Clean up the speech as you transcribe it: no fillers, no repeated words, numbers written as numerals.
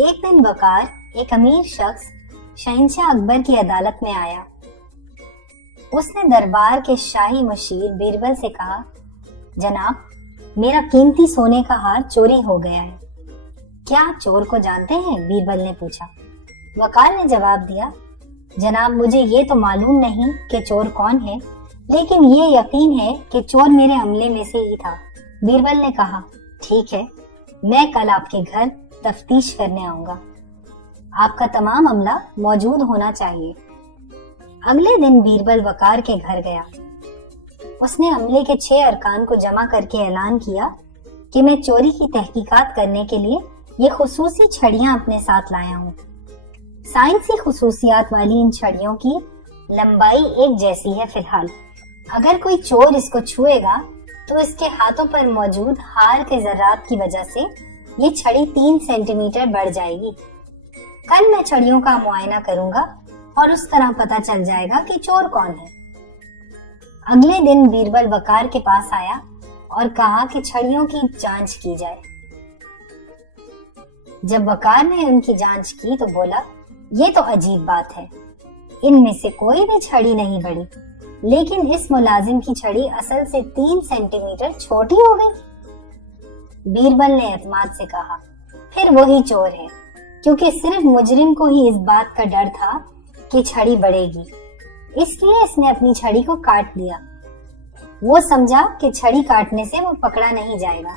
ایک دن وقار ایک امیر شخص شہنشاہ اکبر کی عدالت میں آیا۔ اس نے دربار کے شاہی مشیر بیربل سے کہا، جناب میرا قیمتی سونے کا ہار چوری ہو گیا ہے، کیا آپ چور کو جانتے ہیں؟ بیربل نے پوچھا۔ وقار نے جواب دیا، جناب مجھے یہ تو معلوم نہیں کہ چور کون ہے، لیکن یہ یقین ہے کہ چور میرے عملے میں سے ہی تھا۔ بیربل نے کہا، ٹھیک ہے، میں کل آپ کے گھر تفتیش کرنے آؤں گا، آپ کا تمام عملہ موجود ہونا چاہیے۔ اگلے دن بیربل وقار کے گھر گیا۔ اس نے عملے کے 6 ارکان کو جمع کر کے اعلان کیا کہ میں چوری کی تحقیقات کرنے کے لیے یہ خصوصی چھڑیاں اپنے ساتھ لایا ہوں۔ سائنسی خصوصیات والی ان چھڑیوں کی لمبائی ایک جیسی ہے۔ فی الحال اگر کوئی چور اس کو چھوئے گا تو اس کے ہاتھوں پر موجود ہار کے ذرات کی وجہ سے یہ چھڑی 3 سینٹی میٹر بڑھ جائے گی۔ کل میں چھڑیوں کا معائنہ کروں گا اور اس طرح پتہ چل جائے گا کہ چور کون ہے۔ اگلے دن بیربل وقار کے پاس آیا اور کہا کہ چھڑیوں کی جانچ کی جائے۔ جب وقار نے ان کی جانچ کی تو بولا، یہ تو عجیب بات ہے، ان میں سے کوئی بھی چھڑی نہیں بڑی، لیکن اس ملازم کی چھڑی اصل سے 3 سینٹی میٹر چھوٹی ہو گئی۔ بیربل نے اعتماد سے کہا، پھر وہی چور ہے، کیونکہ صرف مجرم کو ہی اس بات کا ڈر تھا کہ چھڑی بڑھے گی، اس لیے اس نے اپنی چھڑی کو کاٹ دیا۔ وہ سمجھا کہ چھڑی کاٹنے سے وہ پکڑا نہیں جائے گا۔